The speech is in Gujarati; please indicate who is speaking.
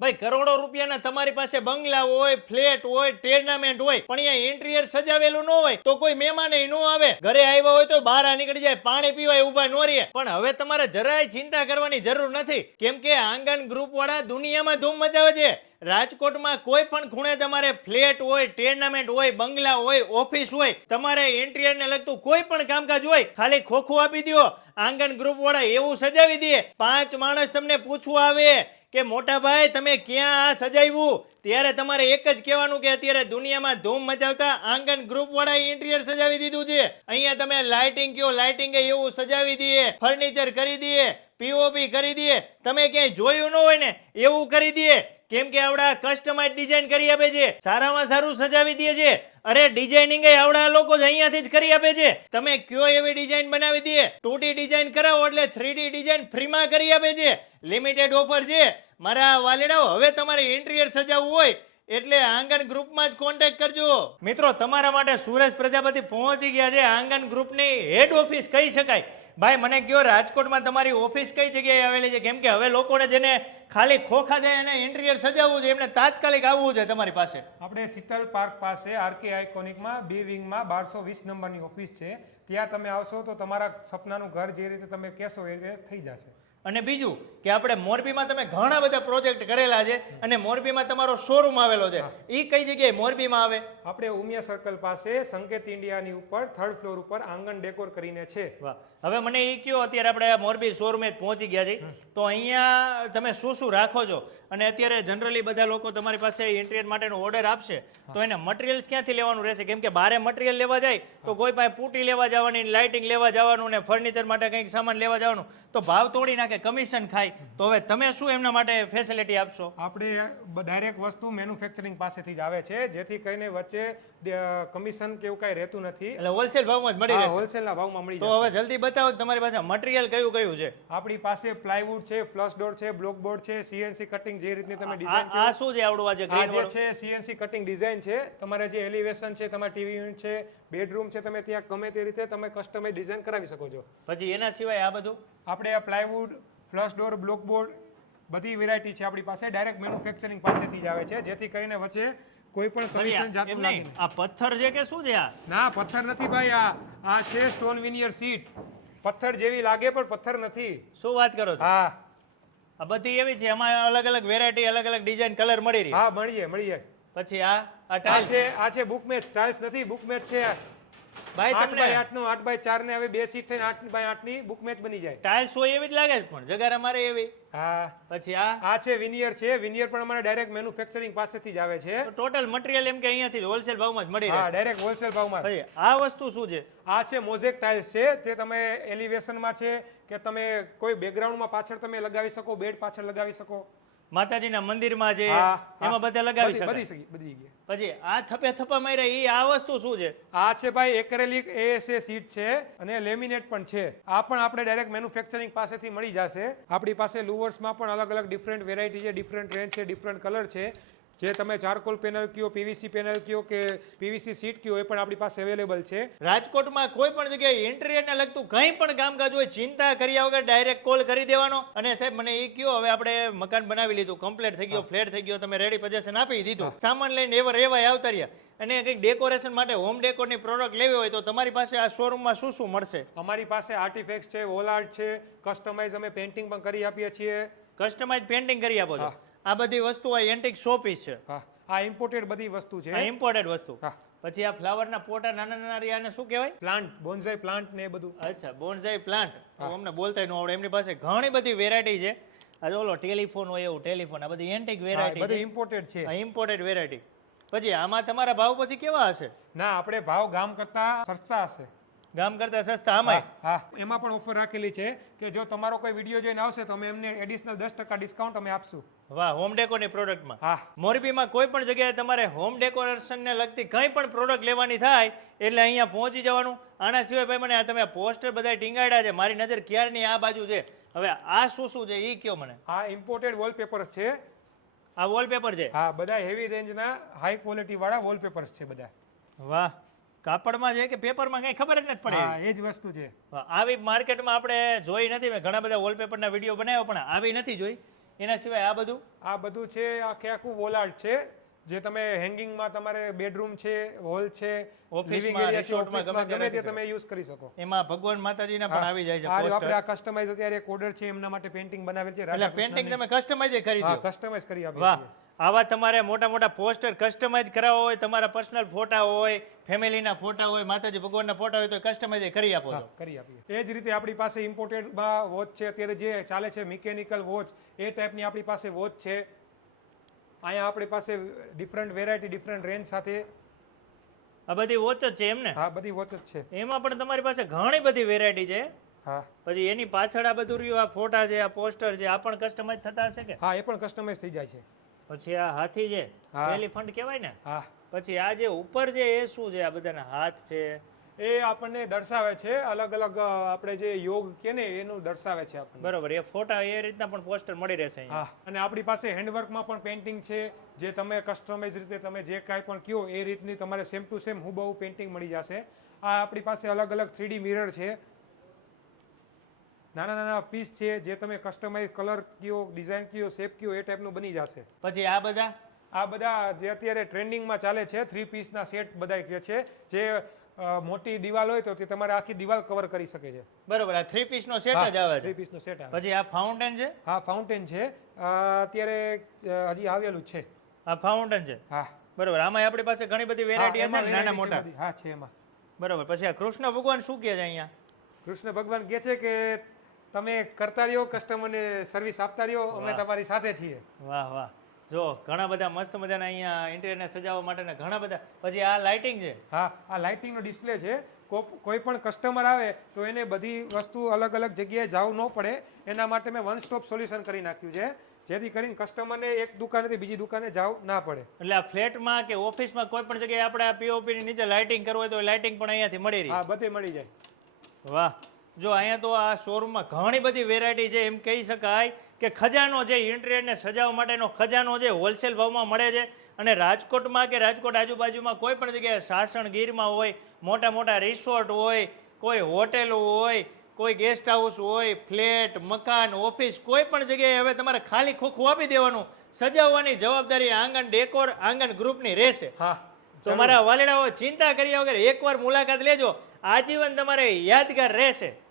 Speaker 1: ભાઈ, કરોડો રૂપિયાના તમારી પાસે બંગલા હોય, ફ્લેટ હોય, ટેર્નામેન્ટ હોય, પણ અહીંયા ઇન્ટિરિયર સજાવેલું ન હોય, તો કોઈ મહેમાન ન આવે. ઘરે આવ્યા હોય તો બહાર નીકળી જાય, પાણી પીવાય, ઊભા ન રહીએ. પણ હવે તમારે જરાય ચિંતા કરવાની જરૂર નથી. કેમ કે આંગણ ગ્રુપ વાળા દુનિયામાં ધૂમ મચાવે છે. રાજકોટમાં કોઈ પણ ખૂણે તમારે ફ્લેટ હોય, ટેર્નામેન્ટ હોય, બંગલા હોય, ઓફિસ હોય, તમારે ઇન્ટિરિયરને લગતું કોઈ પણ કામકાજ હોય, ખાલી ખોખું આપી દ્યો. આંગણ ગ્રુપ વાળા એવું સજાવી દે. પાંચ માણસ તમને પૂછવું આવે. કે મોટા ભાઈ, તમે ક્યાં આ સજાવ્યું ત્યારે તમારે એક જ કહેવાનું કે અત્યારે દુનિયામાં ધૂમ મચાવતા આંગણ ગ્રુપ વાળા ઇન્ટિરિયર સજાવી દીધું છે. અહીંયા તમે લાઇટિંગ કયો લાઇટિંગ એવું સજાવી દઈએ ફર્નિચર કરી દઈએ પીઓપી કરી દઈએ. તમે ક્યાંય જોયું ન હોય ને, એવું કરી દઈએ. કેમ કે આવડા કસ્ટમાઇઝ ડિઝાઇન કરી આપે છે. સારામાં સારું સજાવી દે છે. અરે ડિઝાઇનિંગ આવડા લોકો જ અહીંયાથી જ કરી આપે છે. તમે કયો એવી ડિઝાઇન બનાવી દઈએ? ટુ ડિઝાઇન કરાવો એટલે થ્રી ડિઝાઇન ફ્રીમાં કરી આપે છે. લિમિટેડ ઓફર છે. મારા વાલીડાઓ, હવે તમારે ઇન્ટિરિયર સજાવવું હોય, એટલે આંગણ ગ્રુપમાં જ કોન્ટેક્ટ કરજો. મિત્રો, તમારા માટે સુરેશ પ્રજાપતિ પહોંચી ગયા છે. આંગણ ગ્રુપની હેડ ઓફિસ કહી શકાય. ભાઈ, મને કયો રાજકોટમાં તમારી ઓફિસ કઈ જગ્યાએ આવેલી છે? કેમ કે હવે લોકોને જેને ખાલી ખોખા દે અને ઇન્ટિરિયર સજાવવું છે એમને તાત્કાલિક આવવું છે તમારી પાસે.
Speaker 2: આપણે શીતલ પાર્ક પાસે આરકે આઇકોનિકમાં બી વિંગમાં બારસો વીસ નંબરની ઓફિસ છે. ત્યાં તમે આવશો તો તમારા સપનાનું ઘર જે રીતે તમે કહેશો એ રીતે થઈ જશે.
Speaker 1: અને બીજું કે આપણે મોરબીમાં તમે ઘણા બધા પ્રોજેક્ટ કરેલા છે અને મોરબીમાં તમારો શોરૂમ આવેલો છે. એ કઈ જગ્યાએ મોરબીમાં આવે?
Speaker 2: આપણે ઉમિયા સર્કલ પાસે સંકેત ઇન્ડિયાની ઉપર થર્ડ ફ્લોર ઉપર આંગણ ડેકોર કરીને છે.
Speaker 1: હવે મને એ કયો અત્યારે આપણે મોરબી શોરૂમે પહોંચી ગયા છે તો અહીંયા તમે શું શું રાખો છો. અને અત્યારે જનરલી બધા લોકો તમારી પાસે ઇન્ટિરિયર માટેનો ઓર્ડર આપશે તો એને મટીરિયલ્સ ક્યાંથી લેવાનું રહેશે? કેમ કે બારે મટીરિયલ લેવા જાય તો કોઈ પાસે પૂટી લેવા જવાની લાઇટિંગ લેવા જવાનું ને ફર્નિચર માટે કંઈક સામાન લેવા જવાનું તો ભાવ તોડી નાખે કમિશન ખાય. તો હવે તમે શું એમના માટે ફેસિલિટી આપશો?
Speaker 2: આપણે ડાયરેક્ટ વસ્તુ મેન્યુફેક્ચરિંગ પાસેથી જ આવે છે જેથી કરીને વચ્ચે કમિશન કે એવું કાંઈ રહેતું નથી.
Speaker 1: એટલે હોલસેલ ભાવમાં જ મળી રહેશે.
Speaker 2: હોલસેલના ભાવમાં મળી
Speaker 1: તો હવે જલ્દી બતાવો કે તમારી પાસે મટીરીયલ કયું કયું છે?
Speaker 2: આપણી પાસે પ્લાયવુડ છે ફ્લશ ડોર છે બ્લોક બોર્ડ છે સીએનસી કટિંગ જે રીતની તમે ડિઝાઇન
Speaker 1: આ શું છે આવડું આજે?
Speaker 2: આ જે છે સીએનસી કટિંગ ડિઝાઇન છે તમારે જે એલિવેશન છે તમારા ટીવી યુનિટ છે બેડરૂમ છે તમે ત્યાં ગમે તે રીતે તમે કસ્ટમાઇઝ ડિઝાઇન કરાવી શકો છો.
Speaker 1: પછી એના સિવાય આ બધું?
Speaker 2: આપણે આ plywood flush door block board બધી વેરાયટી છે આપણી પાસે. ડાયરેક્ટ મેન્યુફેક્ચરિંગ પાસેથી જ આવે છે. જેથી કરીને વચ્ચે કોઈ પણ કમિશન જાતું
Speaker 1: નહીં. આ પથ્થર છે કે શું છે આ?
Speaker 2: ના પથ્થર નથી ભાઈ આ આ છે સ્ટોન વિનિયર સીટ પથ્થર જેવી લાગે પણ પથ્થર નથી.
Speaker 1: શું વાત કરો છો?
Speaker 2: હા.
Speaker 1: આ બધી એવી છે એમાં અલગ અલગ વેરાયટી અલગ અલગ ડિઝાઇન કલર મળી રહી.
Speaker 2: હા મળીએ મળીએ.
Speaker 1: પછી આ આ ટાઇલ્સ
Speaker 2: છે આ છે બુક મેચ ટાઇલ્સ નથી બુક મેચ છે
Speaker 1: ભાઈ
Speaker 2: આઠ બાય આઠ નો આઠ બાય ચાર ને હવે બે સીટ થઈને આઠ બાય આઠની બુક મેચ બની જાય.
Speaker 1: ટાઇલ્સ હોય એવી જ લાગે છે પણ જગાર અમારે એવી.
Speaker 2: હા.
Speaker 1: પછી આ?
Speaker 2: આ છે વિનિયર છે વિનિયર પણ અમારે ડાયરેક્ટ મેન્યુફેક્ચરિંગ પાસેથી જ આવે છે.
Speaker 1: ટોટલ મટીરીયલ એમ કે અહીંયાથી હોલસેલ ભાવમાં જ મળી રહે
Speaker 2: હા ડાયરેક્ટ હોલસેલ ભાવમાં
Speaker 1: આ વસ્તુ શું છે?
Speaker 2: આ છે મોઝેક ટાઇલ્સ છે તે તમે એલિવેશનમાં છે કે તમે કોઈ બેકગ્રાઉન્ડમાં પાછળ તમે લગાવી શકો બેડ પાછળ લગાવી શકો.
Speaker 1: માતાજીના મંદિરમાં
Speaker 2: હા.
Speaker 1: એમાં બધા લગાવી
Speaker 2: શકે બધી સગી- બધી જગ્યાએ.
Speaker 1: પછી આ થપે થપા માર્યા એ આ વસ્તુ શું છે?
Speaker 2: આ છે ભાઈ એક્રેલિક એએસએ સીટ છે અને લેમિનેટ પણ છે. આ પણ આપણે ડાયરેક્ટ મેન્યુફેક્ચરિંગ પાસેથી મળી જશે. આપણી પાસે લુવર્સમાં પણ અલગ અલગ ડિફરન્ટ વેરાયટી છે ડિફરન્ટ રેન્જ છે ડિફરન્ટ કલર છે. જે તમે ચારકોલ પેનલ કયો પીવીસી પેનલ કયો કે પીવીસી સીટ કયો એ પણ આપણી પાસે અવેલેબલ છે.
Speaker 1: રાજકોટમાં કોઈ પણ જગ્યાએ ઇન્ટિરિયરને લગતું કંઈ પણ કામકાજ હોય ચિંતા કર્યા વગર ડાયરેક્ટ કોલ કરી દેવાનો. અને સાહેબ મને એ કયો હવે આપણે મકાન બનાવી લીધું કમ્પ્લીટ થઈ ગયો ફ્લેટ થઈ ગયો તમે રેડી પજેશન આપી દીધું. સામાન લઈને એવા રેવાય આવતા રહ્યા. અને કંઈક ડેકોરેશન માટે હોમ ડેકોરની પ્રોડક્ટ લેવી હોય તો તમારી પાસે આ શોરૂમમાં શું શું મળશે?
Speaker 2: અમારી પાસે આર્ટિફેક્ટ છે વોલ આર્ટ છે કસ્ટમાઇઝ અમે પેઇન્ટિંગ પણ કરી આપીએ છીએ.
Speaker 1: કસ્ટમાઇઝ પેન્ટિંગ કરી આપો છો. આ બધી વસ્તુ આ એન્ટિક શોપીસ છે.
Speaker 2: હા આ ઇમ્પોર્ટેડ બધી વસ્તુ છે.
Speaker 1: ઇમ્પોર્ટેડ વસ્તુ.
Speaker 2: હા.
Speaker 1: પછી આ ફ્લાવરના પોટા નાના નાના રહ્યા ને શું કહેવાય?
Speaker 2: પ્લાન્ટ બોન્ઝાઈ પ્લાન્ટ ને એ બધું.
Speaker 1: અચ્છા બોન્ઝાઈ પ્લાન્ટ અમને બોલતા ન આવડે. એમની પાસે ઘણી બધી વેરાયટી છે. આ જો ઓલો ટેલિફોન હોય એવું ટેલિફોન આ બધી એન્ટિક વેરાયટી
Speaker 2: બધી
Speaker 1: છે.
Speaker 2: ઇમ્પોર્ટેડ છે.
Speaker 1: ઇમ્પોર્ટેડ વેરાયટી પછી આમાં તમારા ભાવ પછી કેવા હશે?
Speaker 2: ના આપણે ભાવ ગામ કરતા સસ્તા હશે.
Speaker 1: ગામ કરતા સસ્તા આમાંય.
Speaker 2: હા એમાં પણ ઓફર રાખેલી છે કે જો તમારો કોઈ વીડિયો જોઈને આવશે તો અમે એમને એડિશનલ દસ ટકા ડિસ્કાઉન્ટ અમે આપશું.
Speaker 1: વાહ હોમ ડેકોરની પ્રોડક્ટમાં
Speaker 2: હા.
Speaker 1: મોરબીમાં કોઈ પણ જગ્યાએ તમારે હોમ ડેકોરેશનને લગતી કંઈ પણ પ્રોડક્ટ લેવાની થાય એટલે અહીંયા પહોંચી જવાનું. આના સિવાય ભાઈ મને આ તમે પોસ્ટર બધા ટીંગાડ્યા છે મારી નજર ક્યારની આ બાજુ છે? હવે આ શું શું છે એ કયો મને?
Speaker 2: આ ઇમ્પોર્ટેડ વોલપેપર્સ છે.
Speaker 1: આ વોલપેપર છે?
Speaker 2: હા બધા હેવી રેન્જના હાઈ ક્વોલિટી વાળા વોલપેપર્સ છે બધા
Speaker 1: વાહ. કાપડમાં છે કે પેપરમાં કંઈ ખબર જ નથી પડે.
Speaker 2: હા એ જ વસ્તુ છે.
Speaker 1: આવી માર્કેટમાં આપણે જોઈ નથી મેં ઘણા બધા વોલપેપરના વીડિયો બનાવ્યો પણ આવી નથી જોઈ. એના સિવાય આ બધું?
Speaker 2: આ બધું છે આખે આખું વોલાર્ડ છે જે તમે હેંગિંગમાં તમારે બેડરૂમ છે હોલ છે લિવિંગ એરિયા છે ઓફિસમાં
Speaker 1: ગમે
Speaker 2: તે તમે યુઝ કરી શકો.
Speaker 1: એમાં ભગવાન માતાજીના પણ આવી જાય છે
Speaker 2: આ આપણે આ કસ્ટમાઇઝ અત્યારે એક ઓર્ડર છે એમના માટે પેઇન્ટિંગ બનાવેલ છે
Speaker 1: એટલે
Speaker 2: રાધા
Speaker 1: પેન્ટિંગ તમે કસ્ટમાઇઝ કરી દીધું
Speaker 2: કસ્ટમાઇઝ કરી આપીએ
Speaker 1: વાહ. આવા તમારે મોટા મોટા પોસ્ટર કસ્ટમાઇઝ કરાવવા હોય તમારા પર્સનલ ફોટા હોય ફેમિલીના ફોટા હોય માતાજી ભગવાનના ફોટા હોય તો કસ્ટમાઇઝ કરી આપો
Speaker 2: કરી આપીએ. એ જ રીતે આપણી પાસે ઇમ્પોર્ટેડમાં વોચ છે અત્યારે જે ચાલે છે મિકેનિકલ વોચ એ ટાઈપની આપણી પાસે વોચ છે. અહીંયા આપણી પાસે ડિફરન્ટ વેરાયટી ડિફરન્ટ રેન્જ સાથે
Speaker 1: આ બધી વોચ જ છે એમ ને
Speaker 2: હા બધી વોચ જ છે.
Speaker 1: એમાં પણ તમારી પાસે ઘણી બધી વેરાયટી છે.
Speaker 2: હા.
Speaker 1: પછી એની પાછળ આ બધું રહ્યું આ ફોટા છે આ પોસ્ટર છે આ પણ કસ્ટમાઇઝ થતા હશે કે?
Speaker 2: હા એ પણ કસ્ટમાઇઝ થઈ જાય છે.
Speaker 1: પછી આ હાથી છે. એલિફન્ટ કહેવાય ને?
Speaker 2: હા.
Speaker 1: પછી આ જે ઉપર છે એ શું છે આ બધાના હાથ છે?
Speaker 2: એ આપણને દર્શાવે છે અલગ અલગ આપણે જે યોગ કે ને એનું દર્શાવે છે આપણને.
Speaker 1: બરોબર એ ફોટા એ રીતના પણ પોસ્ટર મળી રહેશે
Speaker 2: હા અને આપણી પાસે હેન્ડવર્કમાં પણ પેઇન્ટિંગ છે જે તમે કસ્ટમાઇઝ રીતે તમે જે કાંઈ પણ કયો એ રીતની તમારે સેમ ટુ સેમ હુબહુ પેઇન્ટિંગ મળી જશે. આ આપણી પાસે અલગ અલગ થ્રીડી મિરર છે નાના નાના પીસ છે જે તમે કસ્ટમાઇઝ કલર કયો ડિઝાઇન કયો શેપ કયો એ ટાઈપનું બની જશે.
Speaker 1: પછી આ બધા?
Speaker 2: આ બધા જે અત્યારે ટ્રેન્ડિંગમાં ચાલે છે થ્રી પીસના સેટ બધા કહે છે જે મોટી દિવાલ હોય તો તે તમારે આખી દિવાલ કવર કરી શકે છે.
Speaker 1: બરોબર આ થ્રી પીસ નો સેટ જ આવે
Speaker 2: થ્રી
Speaker 1: છે
Speaker 2: પીસનો સેટ આવે.
Speaker 1: પછી આ ફાઉન્ટેન છે?
Speaker 2: હા ફાઉન્ટેન છે. અત્યારે હજી આવેલું છે.
Speaker 1: આ ફાઉન્ટેન છે?
Speaker 2: હા.
Speaker 1: બરોબર આમાં આપણી પાસે ઘણી બધી વેરાયટી હશે નાના મોટા?
Speaker 2: હા છે એમાં.
Speaker 1: બરોબર પછી આ કૃષ્ણ ભગવાન શું કહે છે અહીંયા?
Speaker 2: કૃષ્ણ ભગવાન કહે છે કે તમે કરતા રહ્યો કસ્ટમરને સર્વિસ આપતા રહ્યો અમે તમારી સાથે છીએ.
Speaker 1: વાહ વાહ. જો ઘણા બધા મસ્ત મજાના અહીંયા ઇન્ટિરિયરને સજાવવા માટેના ઘણા બધા. પછી આ લાઇટિંગ છે?
Speaker 2: હા આ લાઇટિંગનો ડિસ્પ્લે છે. કોઈ પણ કસ્ટમર આવે તો એને બધી વસ્તુ અલગ અલગ જગ્યાએ જવું ન પડે. એના માટે મેં વન સ્ટોપ સોલ્યુશન કરી નાખ્યું છે. જેથી કરીને કસ્ટમરને એક દુકાનેથી બીજી દુકાને જવું ના પડે.
Speaker 1: એટલે આ ફ્લેટમાં કે ઓફિસમાં કોઈ પણ જગ્યાએ આપણે આ પીઓપીની નીચે લાઇટિંગ કરવું હોય તો લાઇટિંગ પણ અહીંયાથી મળી રહી.
Speaker 2: હા બધે મળી જાય.
Speaker 1: વાહ. જો અહીંયા તો આ શોરૂમમાં ઘણી બધી વેરાયટી છે એમ કહી શકાય કે ખજાનો છે ઇન્ટિરિયરને સજાવવા માટેનો ખજાનો છે હોલસેલ ભાવમાં મળે છે. અને રાજકોટમાં કે રાજકોટ આજુબાજુમાં કોઈ પણ જગ્યાએ સાસણ ગીરમાં હોય મોટા મોટા રિસોર્ટ હોય કોઈ હોટેલો હોય કોઈ ગેસ્ટ હાઉસ હોય ફ્લેટ મકાન ઓફિસ કોઈ પણ જગ્યાએ હવે તમારે ખાલી ખોખું આપી દેવાનું. સજાવવાની જવાબદારી આંગણ ડેકોર આંગણ ગ્રુપની રહેશે.
Speaker 2: હા
Speaker 1: તો મારા વાલીડાઓ ચિંતા કર્યા વગર એકવાર મુલાકાત લેજો. આજીવન તમારે યાદગાર રહેશે.